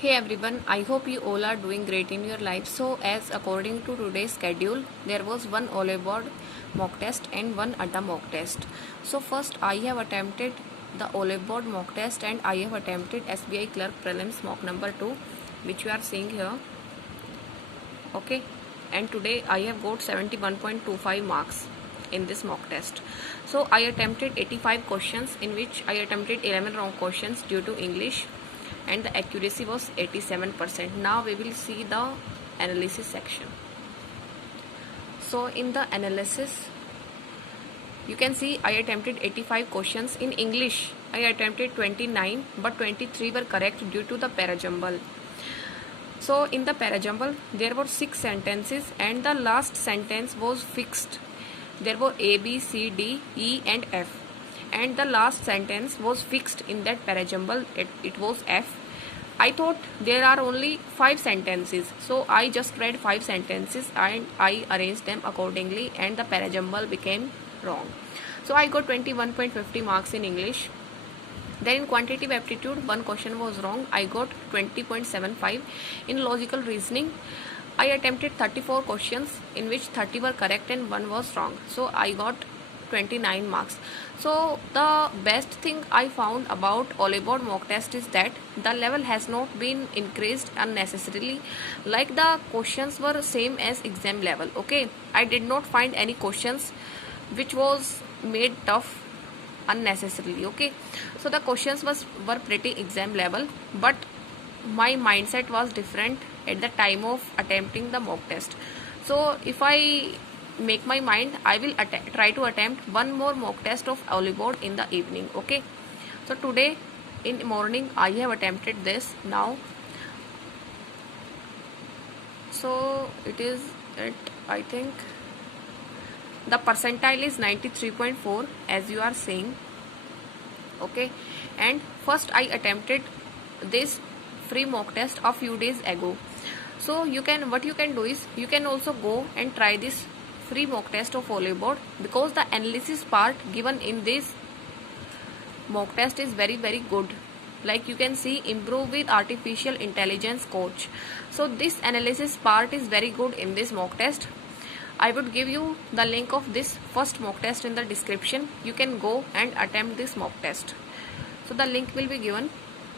Hey everyone, I hope you all are doing great in your life. So, as according to today's schedule, there was one Ole board mock test and one ATA mock test. So, first I have attempted the Ole board mock test and I have attempted SBI clerk prelims mock number 2, which you are seeing here. Okay, and today I have got 71.25 marks in this mock test. So, I attempted 85 questions, in which I attempted 11 wrong questions due to English, and the accuracy was 87%. Now we will see the analysis section. So in the analysis, you can see I attempted 85 questions. In English, I attempted 29, but 23 were correct due to the parajumble. So in the parajumble, there were 6 sentences and the last sentence was fixed. There were A, B, C, D, E and F. And the last sentence was fixed in that parajumble. It was F. I thought there are only 5 sentences, so I just read 5 sentences and I arranged them accordingly, and the parajumble became wrong. So I got 21.50 marks in English. Then in quantitative aptitude, one question was wrong. I got 20.75. In logical reasoning, I attempted 34 questions, in which 30 were correct and 1 was wrong. So I got 29 marks. So the best thing I found about Ole board mock test is that the level has not been increased unnecessarily. Like, the questions were same as exam level. Okay, I did not find any questions which was made tough unnecessarily. Okay, so the questions were pretty exam level, but my mindset was different at the time of attempting the mock test. So if I make my mind, I will try to attempt one more mock test of Ole board in the evening. Okay, so today in morning I have attempted this. Now, so it is at, I think the percentile is 93.4, as you are seeing. Okay, and first I attempted this free mock test a few days ago. So what you can do is, you can also go and try this free mock test of Ole board, because the analysis part given in this mock test is very good. Like, you can see, improve with artificial intelligence coach. So this analysis part is very good in this mock test. I would give you the link of this first mock test in the description. You can go and attempt this mock test. So the link will be given,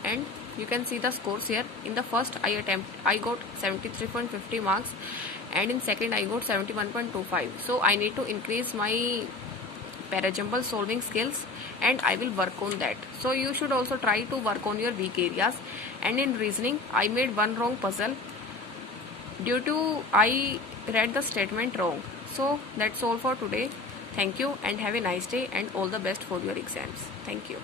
and you can see the scores here. In the first I got 73.50 marks, and in second I got 71.25. So I need to increase my parajumble solving skills, and I will work on that. So you should also try to work on your weak areas. And in reasoning, I made one wrong puzzle due to I read the statement wrong. So that's all for today. Thank you and have a nice day, and all the best for your exams. Thank you.